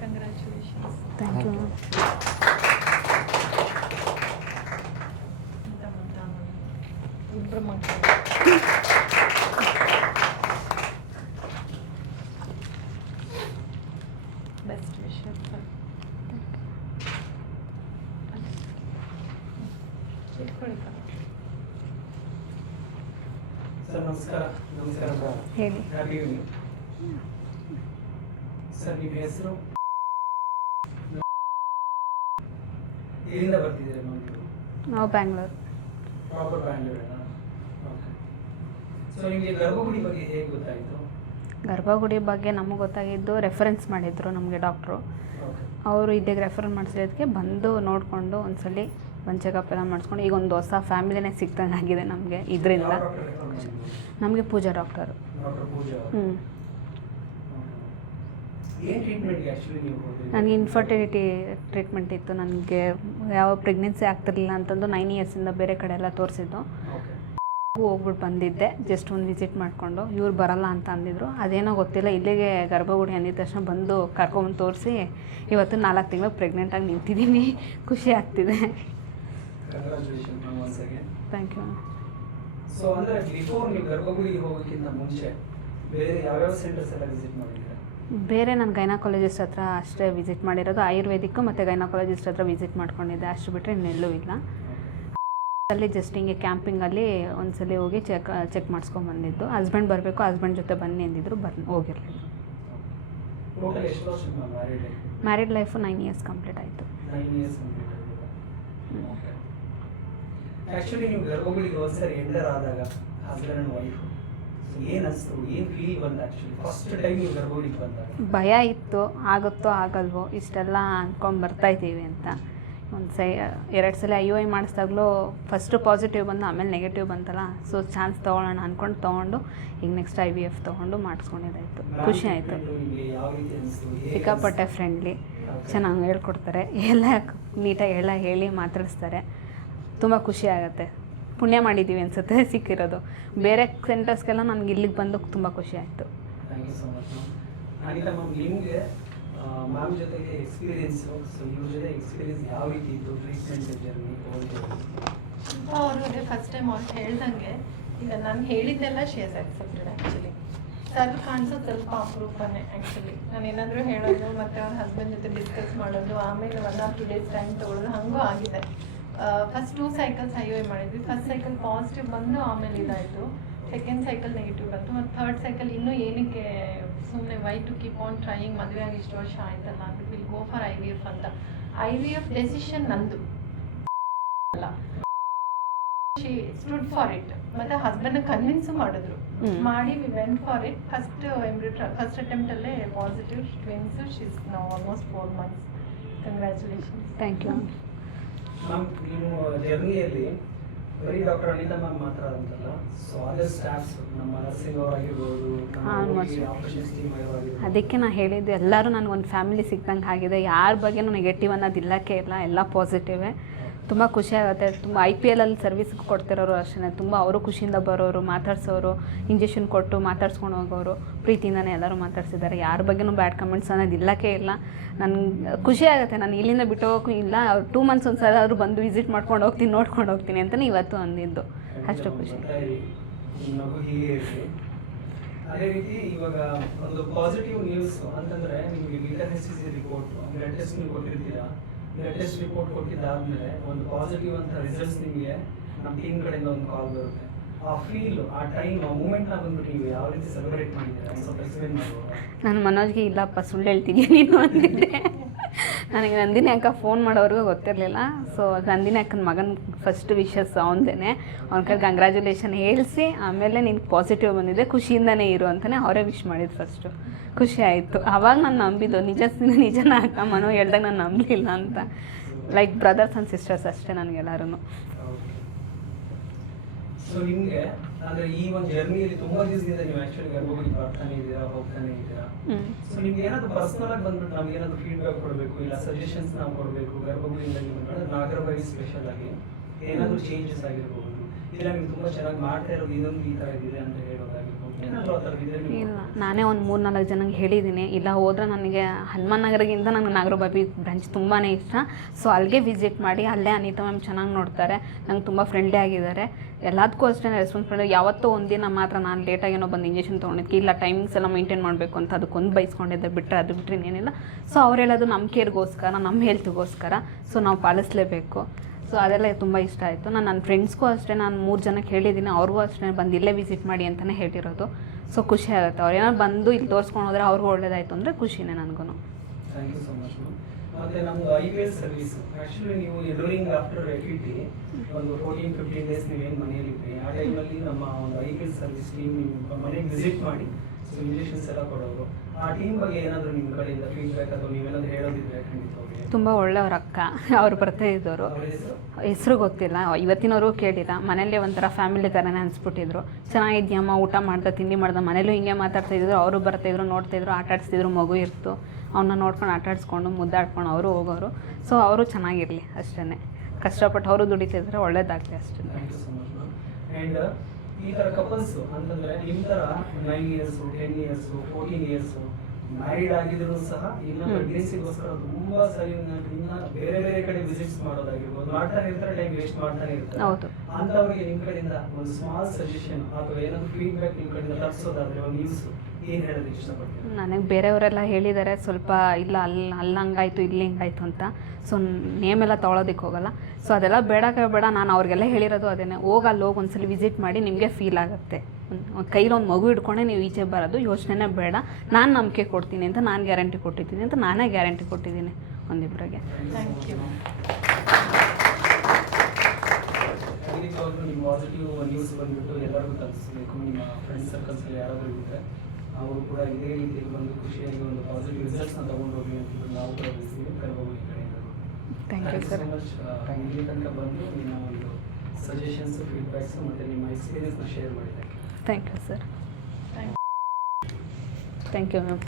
Congratulations thank you ಅಂತ ಇಬ್ಬರು ಮಕ್ಕಳು ಬೆಸ್ಟ್ ವಿಷಸ್ ಸರ್ ಇಟ್ಕೊಳ್ಳಿ ಸರ್ ಸರ್ ನಮಸ್ಕಾರ ನಮಸ್ಕಾರ ಹೇಳಿ ಹ್ಯಾಪಿ ಈವ್ನಿಂಗ್ ಸರ್ ನಿಮ್ಮ ಹೆಸರು ಎಲ್ಲಿಂದ ಬರ್ತಿದ್ದೀರಾ ಮಂಗಳೂರು ನಾವು? ಬ್ಯಾಂಗ್ಳೂರು. ಪ್ರಾಪರ್ ಬ್ಯಾಂಗ್ಳೂರೇನಾ ಓಕೆ ಸೊ ನಿಮಗೆ ಗರ್ಭಗುಡಿ ಬಗ್ಗೆ ಹೇಗೆ ಗೊತ್ತಾಯಿತು? ಗರ್ಭಗುಡಿ ಬಗ್ಗೆ ನಮಗೆ ಗೊತ್ತಾಗಿದ್ದು ರೆಫರೆನ್ಸ್ ಮಾಡಿದ್ರು ನಮಗೆ ಡಾಕ್ಟ್ರು ಓಕೆ ಅವರು ಇದ್ದಾಗ ರೆಫರ್ ಮಾಡಿಸಿರೋದಕ್ಕೆ ಬಂದು ನೋಡಿಕೊಂಡು ಒಂದ್ಸಲಿ ಒಂದು ಚೆಕಪ್ ಎಲ್ಲ ಮಾಡಿಸ್ಕೊಂಡು ಈಗ ಒಂದು ಹೊಸ ಫ್ಯಾಮಿಲಿನೇ ಸಿಕ್ತಂಗೆ ಆಗಿದೆ ನಮಗೆ ಇದರಿಂದ. ನಮಗೆ ಪೂಜಾ ಡಾಕ್ಟರು ಡಾಕ್ಟರ್ ಪೂಜಾ ಹ್ಞೂ ಏನು ಟ್ರೀಟ್ಮೆಂಟ್ಗೆ ಆ್ಯಕ್ಚುಲಿ ನೀವು ಹೋದ್ರಿ ನನಗೆ ಇನ್ಫರ್ಟಿಲಿಟಿ ಟ್ರೀಟ್ಮೆಂಟ್ ಇತ್ತು. ನನಗೆ ಯಾವ ಪ್ರೆಗ್ನೆನ್ಸಿ ಆಗ್ತಿರ್ಲಿಲ್ಲ ಅಂತಂದು ನೈನ್ ಇಯರ್ಸಿಂದ ಬೇರೆ ಕಡೆ ಎಲ್ಲ ತೋರಿಸಿದ್ದು. ಹೋಗ್ಬಿಟ್ಟು ಬಂದಿದ್ದೆ. ಜಸ್ಟ್ ಒಂದು ವಿಸಿಟ್ ಮಾಡಿಕೊಂಡು ಇವ್ರು ಬರಲ್ಲ ಅಂತ ಅಂದಿದ್ರು. ಅದೇನೋ ಗೊತ್ತಿಲ್ಲ. ಇಲ್ಲಿಗೆ ಗರ್ಭಗುಡಿ ಅಂದಿದ ತಕ್ಷಣ ಬಂದು ಕರ್ಕೊಂಬಂದು ತೋರಿಸಿ ಇವತ್ತು ನಾಲ್ಕು ತಿಂಗಳು ಪ್ರೆಗ್ನೆಂಟಾಗಿ ನಿಂತಿದ್ದೀನಿ. ಖುಷಿ ಆಗ್ತಿದೆ. ಥ್ಯಾಂಕ್ ಯು ಸೊ ಅಂದರೆ ಬಿಫೋರ್ ನೀವು ಗರ್ಭಗುಡಿಗೆ ಹೋಗೋಕ್ಕಿಂತ ಮುಂಚೆ ಬೇರೆ ಯಾವ್ಯಾವ ಸೆಂಟರ್ಸ್ ಎಲ್ಲ ವಿಸಿಟ್ ಮಾಡಿದ್ದೀರಾ? ಬೇರೆ ನಾನು ಗೈನಾಕಾಲಜಿಸ್ಟ್ ಹತ್ರ ಅಷ್ಟೇ ವಿಸಿಟ್ ಮಾಡಿರೋದು. ಆಯುರ್ವೇದಿಕ್ಕು ಮತ್ತು ಗೈನಾಕಾಲಜಿಸ್ಟ್ ಹತ್ರ ವಿಸಿಟ್ ಮಾಡ್ಕೊಂಡಿದ್ದೆ. ಅಷ್ಟು ಬಿಟ್ಟರೆ ಇನ್ನೆಲ್ಲೂ ಇಲ್ಲ. ಅಲ್ಲಿ ಜಸ್ಟ್ ಹಿಂಗೆ ಕ್ಯಾಂಪಿಂಗಲ್ಲಿ ಒಂದ್ಸಲಿ ಹೋಗಿ ಚೆಕ್ ಚೆಕ್ ಮಾಡಿಸ್ಕೊಂಡು ಬಂದಿದ್ದು. ಹಸ್ಬೆಂಡ್ ಬರಬೇಕು ಹಸ್ಬೆಂಡ್ ಜೊತೆ ಬನ್ನಿ ಅಂದಿದ್ರು ಬರ್ ಹೋಗಿರಲಿಲ್ಲ. Married life nine years complete ಆಯಿತು. ಆ್ಯಕ್ಚುಲಿ ನೀವು ಗರ್ಭಗುಡಿಗೆ ಒಂದ್ಸರಿ ಎಂಟರ್ ಆದಾಗ ಹಸ್ಬೆಂಡ್ ಆ್ಯಂಡ್ ವೈಫ್ ಭಯ ಇತ್ತು ಆಗುತ್ತೋ ಆಗಲ್ವೋ ಇಷ್ಟೆಲ್ಲ ಅಂದ್ಕೊಂಡು ಬರ್ತಾ ಇದ್ದೀವಿ ಅಂತ. ಒಂದು ಸೈ ಎರಡು ಸಲ ಐ ಯು ಐ ಮಾಡಿಸ್ದಾಗಲೂ ಫಸ್ಟು ಪಾಸಿಟಿವ್ ಬಂದು ಆಮೇಲೆ ನೆಗೆಟಿವ್ ಬಂತಲ್ಲ? ಸೊ ಚಾನ್ಸ್ ತೊಗೊಳೋಣ ಅಂದ್ಕೊಂಡು ತೊಗೊಂಡು ಈಗ ನೆಕ್ಸ್ಟ್ ಐ ವಿ ಎಫ್ ತೊಗೊಂಡು ಮಾಡಿಸ್ಕೊಂಡಿದ್ದಾಯಿತು. ಖುಷಿ ಆಯಿತು. ಸಿಕ್ಕಾಪಟ್ಟೆ ಫ್ರೆಂಡ್ಲಿ ಚೆನ್ನಾಗಿ ಹೇಳ್ಕೊಡ್ತಾರೆ. ಎಲ್ಲ ನೀಟಾಗಿ ಎಲ್ಲ ಹೇಳಿ ಮಾತಾಡಿಸ್ತಾರೆ. ತುಂಬ ಖುಷಿ ಆಗುತ್ತೆ. ಪುಣ್ಯ ಮಾಡಿದ್ದೀವಿ ಅನ್ಸುತ್ತೆ ಸಿಕ್ಕಿರೋದು. ಬೇರೆ ಸೆಂಟರ್ಸ್ಗೆಲ್ಲ ನನಗೆ ಇಲ್ಲಿಗೆ ಬಂದು ತುಂಬ ಖುಷಿ ಆಯಿತು. ಮ್ಯಾಮ್ ಜೊತೆಗೆ ಎಕ್ಸ್ಪೀರಿಯನ್ಸು ಸೊ ಇವ್ರ ಜೊತೆ ಎಕ್ಸ್ಪೀರಿಯನ್ಸ್ ಯಾವ ರೀತಿ ಇತ್ತು ಟ್ರೀಟ್ಮೆಂಟ್ ಜರ್ನಿ ಅವರು ಅದೇ ಫಸ್ಟ್ ಟೈಮ್ ಅವ್ರು ಹೇಳ್ದಂಗೆ ಈಗ ನಾನು ಹೇಳಿದ್ದೆಲ್ಲ ಶೇಸ್ ಆಕ್ಸೆಪ್ಟೆಡ್ ಆ್ಯಕ್ಚುಲಿ ಸರ್ ಕಾಣಿಸೋದು ಸ್ವಲ್ಪ ಅಪರೂಪನೇ ಆ್ಯಕ್ಚುಲಿ ನಾನು ಏನಾದರೂ ಹೇಳೋದು ಮತ್ತು ಅವ್ರ ಹಸ್ಬೆಂಡ್ ಜೊತೆ ಡಿಸ್ಕಸ್ ಮಾಡೋದು ಆಮೇಲೆ one or two days time ತೊಗೊಳೋದು ಹಂಗೂ ಆಗಿದೆ. First two cycles I I ಮಾಡಿದ್ವಿ. ಫಸ್ಟ್ ಸೈಕಲ್ ಪಾಸಿಟಿವ್ ಬಂದು ಆಮೇಲೆ ಇದಾಯಿತು. ಸೆಕೆಂಡ್ ಸೈಕಲ್ ನೆಗೆಟಿವ್ ಬಂತು. ಮತ್ತು ಥರ್ಡ್ ಸೈಕಲ್ ಇನ್ನೂ ಏನಕ್ಕೆ ಸುಮ್ಮನೆ why to keep on trying ಮದುವೆ ಆಗಿ ಇಷ್ಟು ವರ್ಷ ಆಯ್ತಲ್ಲ ಅಂದ್ಬಿಟ್ಟು will go for I V F ಅಂತ. ಐ ವಿ ಎಫ್ ಡೆಸಿಷನ್ ನಂದು. ಅಲ್ಲ. ಶಿ ಸ್ಟುಡ್ ಫಾರ್ ಇಟ್ ಮತ್ತೆ ಹಸ್ಬೆಂಡ್ ಕನ್ವಿನ್ಸ್ ಮಾಡಿದ್ರು. ಮಾಡಿ we went for it first ಎಂಬ್ರಿಟ್ರ first attempt ಅಲ್ಲೇ ಪಾಸಿಟಿವ್ ಟ್ವಿನ್ಸ್ ಶೀಸ್ ನಾವು almost four months congratulations thank you ma'am ನೀವು ಜರ್ನಿಯಲ್ಲಿ ಬರೀ ಡಾಕ್ಟರ್ ಅನಿತಾ ಮ್ಯಾಮ್ ಮಾತ್ರ ಅಂತಲ್ಲ ಸೊ ಅದರ್ ಸ್ಟಾಫ್ಸ್ ನಮ್ಮ ನರ್ಸಿಂಗ್ ಅವರಾಗಿರ್ಬೋದು ಆಪರೇಷನ್ಸ್ ಟೀಮ್ ಆಗಿರ್ಬೋದು. ಅದಕ್ಕೆ ನಾನು ಹೇಳಿದ್ದು ಎಲ್ಲರೂ ನನಗೊಂದು ಫ್ಯಾಮಿಲಿ ಸಿಕ್ಕಂಗೆ ಆಗಿದೆ. ಯಾರ ಬಗ್ಗೆ ನೆಗೆಟಿವ್ ಅನ್ನೋದು ಇಲ್ಲಕ್ಕೆ ಇಲ್ಲ ಎಲ್ಲ ಪಾಸಿಟಿವೇ ತುಂಬ ಖುಷಿ ಆಗುತ್ತೆ. ತುಂಬ ಐ ಪಿ ಎಲಲ್ಲಿ ಸರ್ವಿಸ್ ಕೊಡ್ತಿರೋರು ಅಷ್ಟೇ ತುಂಬ ಅವರು ಖುಷಿಯಿಂದ ಬರೋರು, ಮಾತಾಡ್ಸೋರು ಇಂಜೆಕ್ಷನ್ ಕೊಟ್ಟು ಮಾತಾಡ್ಸ್ಕೊಂಡು ಹೋಗೋರು, ಪ್ರೀತಿಯಿಂದನೇ ಎಲ್ಲರೂ ಮಾತಾಡ್ಸಿದ್ದಾರೆ. ಯಾರ ಬಗ್ಗೆನೂ ಬ್ಯಾಡ್ ಕಮೆಂಟ್ಸ್ ಅನ್ನೋದು ಇಲ್ಲಕ್ಕೆ ಇಲ್ಲ. ನನಗೆ ಖುಷಿ ಆಗುತ್ತೆ. ನಾನು ಇಲ್ಲಿಂದ ಬಿಟ್ಟು ಹೋಗೋಕ್ಕೂ ಇಲ್ಲ. ಅವ್ರು ಟೂ ಮಂತ್ಸ್ ಒಂದು ಸಲ ಬಂದು ವಿಸಿಟ್ ಮಾಡ್ಕೊಂಡು ಹೋಗ್ತೀನಿ, ನೋಡ್ಕೊಂಡು ಹೋಗ್ತೀನಿ ಅಂತಲೇ ಇವತ್ತು ಅಂದಿದ್ದು. ಅಷ್ಟು ಖುಷಿ. ಅದೇ ರೀತಿ ಇವಾಗ ಒಂದು ಪಾಸಿಟಿವ್ ನ್ಯೂಸ್ ಅಂತಂದ್ರೆ ನಿಮಗೆ ರಿಪೋರ್ಟ್ ಟೆಸ್ಟ್ ನೀವು ಕೊಟ್ಟಿರ್ತೀರಾ? ಬ್ಲಡ್ ಟೆಸ್ಟ್ ರಿಪೋರ್ಟ್ ಕೊಟ್ಟಿದ್ದಾದ್ಮೇಲೆ ಒಂದು ಪಾಸಿಟಿವ್ ಅಂತ ರಿಸಲ್ಟ್ಸ್ ನಿಮಗೆ ನಮ್ಮ ಟೀಮ್ ಕಡೆಯಿಂದ ಒಂದು ಕಾಲ್ ಬರುತ್ತೆ. ನಾನು ಮನೋಜ್ಗೆ ಇಲ್ಲಪ್ಪ ಸುಳ್ಳು ಹೇಳ್ತೀನಿ ನೀನು ಅಂದಿದ್ದೆ. ನನಗೆ ನಂದಿನಿ ಅಕ್ಕ ಫೋನ್ ಮಾಡೋವ್ರಿಗೂ ಗೊತ್ತಿರಲಿಲ್ಲ. ಸೊ ನಂದಿನಿ ಅಕ್ಕನ ಮಗನ ಫಸ್ಟ್ ವಿಶಸ್ ಅವನದೇನೆ. ಅವ್ನ ಕೈ ಕಂಗ್ರ್ಯಾಚುಲೇಷನ್ ಹೇಳಿಸಿ ಆಮೇಲೆ ನಿನ್ಗೆ ಪಾಸಿಟಿವ್ ಬಂದಿದೆ ಖುಷಿಯಿಂದನೇ ಇರು ಅಂತಲೇ ಅವರೇ ವಿಶ್ ಮಾಡಿದ್ರು ಫಸ್ಟು ಖುಷಿ ಆಯಿತು. ಆವಾಗ ನಾನು ನಂಬಿದ್ದು ನಿಜ ನಿಜನ ಅಕ್ಕ? ಮನೋ ಹೇಳ್ದಾಗ ನಾನು ನಂಬಲಿಲ್ಲ ಅಂತ. ಲೈಕ್ ಬ್ರದರ್ಸ್ ಆ್ಯಂಡ್ ಸಿಸ್ಟರ್ಸ್ ಅಷ್ಟೇ ನನಗೆಲ್ಲರೂ ಸೊ ನಿಮಗೆ ಅಂದ್ರೆ ಈ ಒಂದು ಜರ್ನಿಯಲ್ಲಿ ತುಂಬಾ ದಿವಸದಿಂದ ನೀವು ಆಕ್ಚುಲಿ ಗರ್ಭಗುಡಿ ಬರ್ತಾನೆ ಇದ್ದೀರಾ ಹೋಗ್ತಾನೆ ಇದ್ದೀರಾ? ಸೊ ನಿಮ್ಗೆ ಏನಾದ್ರು ಪರ್ಸನಲ್ ಆಗಿ ಬಂದ್ಬಿಟ್ಟು ನಮ್ಗೆ ಏನಾದ್ರು ಫೀಡ್ಬ್ಯಾಕ್ ಕೊಡಬೇಕು ಇಲ್ಲ ಸಜೆಷನ್ಸ್ ನಾವು ಕೊಡಬೇಕು ಗರ್ಭಗುಡಿಯಿಂದ ನೀವು ನಾಗರಬಾಯಿ ಸ್ಪೆಷಲ್ ಆಗಿ ಏನಾದ್ರು ಚೇಂಜಸ್ ಆಗಿರ್ಬೋದು. ಇಲ್ಲ ನೀವು ತುಂಬಾ ಚೆನ್ನಾಗಿ ಮಾಡ್ತಾ ಇರೋದು ಇನ್ನೊಂದು ಈ ತರ ಇದೆ ಅಂತ ಹೇಳೋದಾಗಿರ್ಬೋದು ಇಲ್ಲ, ನಾನೇ ಒಂದು ಮೂರು ನಾಲ್ಕು ಜನಕ್ಕೆ ಹೇಳಿದ್ದೀನಿ ಇಲ್ಲ, ಹೋದ್ರೆ ನನಗೆ ಹನುಮಾನ್ ನಗರಗಿಂತ ನನಗೆ ನಾಗರಬಾವಿ ಬ್ರಾಂಚ್ ತುಂಬಾ ಇಷ್ಟ. ಸೊ ಅಲ್ಲಿಗೆ ವಿಸಿಟ್ ಮಾಡಿ, ಅಲ್ಲೇ ಅನಿತಾ ಮ್ಯಾಮ್ ಚೆನ್ನಾಗಿ ನೋಡ್ತಾರೆ. ನಂಗೆ ತುಂಬ ಫ್ರೆಂಡ್ಲಿ ಆಗಿದ್ದಾರೆ. ಎಲ್ಲದಕ್ಕೂ ಅಷ್ಟೇ ರೆಸ್ಪಾನ್ಸ್ ಮಾಡಿ ಯಾವತ್ತೋ ಒಂದಿನ ಮಾತ್ರ ನಾನು ಲೇಟಾಗಿ ಏನೋ ಬಂದು ಇಂಜೆಕ್ಷನ್ ತೊಗೊಂಡಿದ್ದೆ ಇಲ್ಲ ಟೈಮಿಂಗ್ಸ್ ಎಲ್ಲ ಮೇಂಟೈನ್ ಮಾಡಬೇಕು ಅಂತ ಅದಕ್ಕೊಂದು ಬೈಸ್ಕೊಂಡಿದ್ದೆ. ಬಿಟ್ಟರೆ ಅದು ಬಿಟ್ಟರೆ ಏನಿಲ್ಲ ಸೊ ಅವ್ರು ಹೇಳೋದು ನಮ್ಮ ಕೇರ್ಗೋಸ್ಕರ ನಮ್ಮ ಹೆಲ್ತ್ಗೋಸ್ಕರ ಸೊ ನಾವು ಪಾಲಿಸಲೇಬೇಕು. ಸೊ ಅದೆಲ್ಲ ತುಂಬ ಇಷ್ಟ ಆಯಿತು. ನಾನು ನನ್ನ ಫ್ರೆಂಡ್ಸ್ಗೂ ಅಷ್ಟೇ, ನಾನು ಮೂರು ಜನಕ್ಕೆ ಹೇಳಿದ್ದೀನಿ ಅವ್ರಿಗೂ ಅಷ್ಟೇ. ಬಂದು ಇಲ್ಲೇ ವಿಸಿಟ್ ಮಾಡಿ ಅಂತಲೇ ಹೇಳಿರೋದು ಸೊ ಖುಷಿ ಆಗುತ್ತೆ. ಅವ್ರು ಏನಾದ್ರು ಬಂದು ಇಲ್ಲಿ ತೋರಿಸ್ಕೊಂಡು ಹೋದ್ರೆ ಅವ್ರಿಗೂ ಒಳ್ಳೇದಾಯಿತು ಅಂದರೆ ಖುಷಿನೇ ನನಗೂ ಮತ್ತೆ ನಮ್ದು I P L service actually ನೀವು ಡ್ಯೂರಿಂಗ್ ಆಫ್ಟರ್ ಎಕ್ವಿಟಿ ಒಂದು ಫೋರ್ಟೀನ್ ಫಿಫ್ಟೀನ್ ಡೇಸ್ ನೀವೇನು ಮನೆಯಲ್ಲಿದ್ರಿ, ಆ ಟೈಮಲ್ಲಿ ನಮ್ಮ ಒಂದು ಐ ಸರ್ವಿಸ್ ನೀವು ಮನೆಗೆ ವಿಸಿಟ್ ಮಾಡಿ ಸೊ ಇಂಜೆಕ್ಷನ್ಸ್ ಎಲ್ಲ ಕೊಡೋರು ಆ ಟೀಮ್ ಬಗ್ಗೆ ಏನಾದರೂ ನಿಮ್ಮ ಕಡೆಯಿಂದ ಫೀಡ್ಬ್ಯಾಕ್ ಅಥವಾ ನೀವೇನಾದರೂ ಹೇಳೋದಿದ್ರೆ ಖಂಡಿತವಾಗಿ ತುಂಬ ಒಳ್ಳೆಯವ್ರ ಅಕ್ಕ. ಅವ್ರು ಬರ್ತಾ ಇದ್ದವರು ಅವ್ರ ಹೆಸರು? ಹೆಸರು ಗೊತ್ತಿಲ್ಲ. ಇವತ್ತಿನವರು ಕೇಳಿಲ್ಲ. ಮನೇಲಿ ಒಂಥರ ಫ್ಯಾಮಿಲಿ ಥರನೇ ಅನಿಸ್ಬಿಟ್ಟಿದ್ರು. ಚೆನ್ನಾಗಿದ್ಯಮ್ಮ ಊಟ ಮಾಡ್ದೆ ತಿಂಡಿ ಮಾಡ್ದೆ. ಮನೇಲೂ ಹಿಂಗೆ ಮಾತಾಡ್ತಾ ಇದ್ರು. ಅವರು ಬರ್ತಾಯಿದ್ರು ನೋಡ್ತಾಯಿದ್ರು ಆಟಾಡಿಸ್ತಿದ್ರು ಮಗು ಇರ್ತು. ಅವನ್ನ ನೋಡ್ಕೊಂಡು ಆಟಾಡಿಸ್ಕೊಂಡು ಮುದ್ದಾಡ್ಕೊಂಡು ಅವರು ಹೋಗೋರು. ಸೊ ಅವರು ಚೆನ್ನಾಗಿರಲಿ ಅಷ್ಟೇ ಕಷ್ಟಪಟ್ಟು ಅವರು ದುಡಿತಿದ್ರೆ ಒಳ್ಳೇದಾಗಲಿ ಅಷ್ಟೇ thank you so much ma'am and ಈ ತರ ಕಪಲ್ಸ್ ಅಂತಂದ್ರೆ ನಿಮ್ ತರ nine years ten years fourteen years married ಆಗಿದ್ರು ಸಹ ಇನ್ನೊಂದು. ಪ್ರೆಗ್ನೆನ್ಸಿಗೋಸ್ಕರ ತುಂಬಾ ಸರಿ ಇನ್ನ ಬೇರೆ ಬೇರೆ ಕಡೆ ವಿಸಿಟ್ಸ್ ಮಾಡೋದಾಗಿರ್ಬೋದು. ಮಾಡ್ತಾನೆ ಇರ್ತಾರೆ ಟೈಮ್ ವೇಸ್ಟ್ ಮಾಡ್ತಾನೆ ಇರ್ತಾರೆ. ಅಂತವ್ರಿಗೆ ನಿಮ್ಮ ಕಡೆಯಿಂದ ಒಂದು ಸ್ಮಾಲ್ ಸಜೆಷನ್ ಅಥವಾ ಏನಾದ್ರು ಫೀಡ್ಬ್ಯಾಕ್ ನಿಮ್ಮ ಕಡೆಯಿಂದ ತರಿಸೋದಾದ್ರೆ ಒಂದು ನ್ಯೂಸ್ ಏನು ಹೇಳೋದಕ್ಕೆ ಇಷ್ಟಪಡ್ತೀನಿ ನನಗೆ ಬೇರೆಯವರೆಲ್ಲ ಹೇಳಿದ್ದಾರೆ ಸ್ವಲ್ಪ ಇಲ್ಲ ಅಲ್ಲಿ ಅಲ್ಲಿ ಹಂಗಾಯ್ತು ಇಲ್ಲಿ ಹಿಂಗಾಯ್ತು ಅಂತ. ಸೊ ನೇಮ್ ಎಲ್ಲ ತೊಗೊಳೋದಕ್ಕೆ ಹೋಗಲ್ಲ. ಸೊ ಅದೆಲ್ಲ ಬೇಡಕ್ಕೆ ಬೇಡ ನಾನು ಅವ್ರಿಗೆಲ್ಲ ಹೇಳಿರೋದು ಅದೇನೆ. ಹೋಗಿ ಅಲ್ಲಿ ಹೋಗಿ ಒಂದ್ಸಲ ವಿಸಿಟ್ ಮಾಡಿ ನಿಮಗೆ ಫೀಲ್ ಆಗುತ್ತೆ. ಕೈಲಿ ಒಂದು ಮಗು ಹಿಡ್ಕೊಂಡೆ ನೀವು ಈಚೆ ಬರೋದು ಯೋಚನೆನೇ ಬೇಡ. ನಾನು ನಂಬಿಕೆ ಕೊಡ್ತೀನಿ ಅಂತ ನಾನು ಗ್ಯಾರಂಟಿ ಕೊಟ್ಟಿದ್ದೀನಿ ಅಂತ ನಾನೇ ಗ್ಯಾರಂಟಿ ಕೊಟ್ಟಿದ್ದೀನಿ ಒಂದಿಬ್ಬರಿಗೆ ಥ್ಯಾಂಕ್ you. ಖಂಡಿತವಾಗ್ಲೂ ನಿಮ್ಮ ಪಾಸಿಟಿವ್ ನ್ಯೂಸ್ ಬಂದ್ಬಿಟ್ಟು ಎಲ್ಲರಿಗೂ ತಲುಪಿಸಬೇಕು. ನಿಮ್ಮ ಫ್ರೆಂಡ್ ಸರ್ಕಲ್ಸಲ್ಲಿ ಯಾರಾದರೂ ಇದ್ದರೆ ಅವರು ಕೂಡ ಇದೇ ರೀತಿಯಲ್ಲಿ ಬಂದು ಖುಷಿಯಾಗಿ ಒಂದು ಪಾಸಿಟಿವ್ ರಿಸಲ್ಟ್ಸ್ನ ತಗೊಂಡು ಹೋಗಿ ಅಂತ ನಾವು ಕೂಡ ಬಯಸ್ತೀವಿ ಕರ್ಬೋದು ಈ ಕಡೆಯಿಂದ ಥ್ಯಾಂಕ್ ಯು ಸರ್ ಮಚ್ ಇಲ್ಲಿ ತನಕ ಬಂದು ನಿಮ್ಮ ಒಂದು ಸಜೆಷನ್ಸ್ ಫೀಡ್ಬ್ಯಾಕ್ಸು ಮತ್ತು ನಿಮ್ಮ ಎಕ್ಸ್ಪೀರಿಯನ್ಸ್ನ ಶೇರ್ ಮಾಡಿದ್ದಕ್ಕೆ. Thank you sir thank you ma'am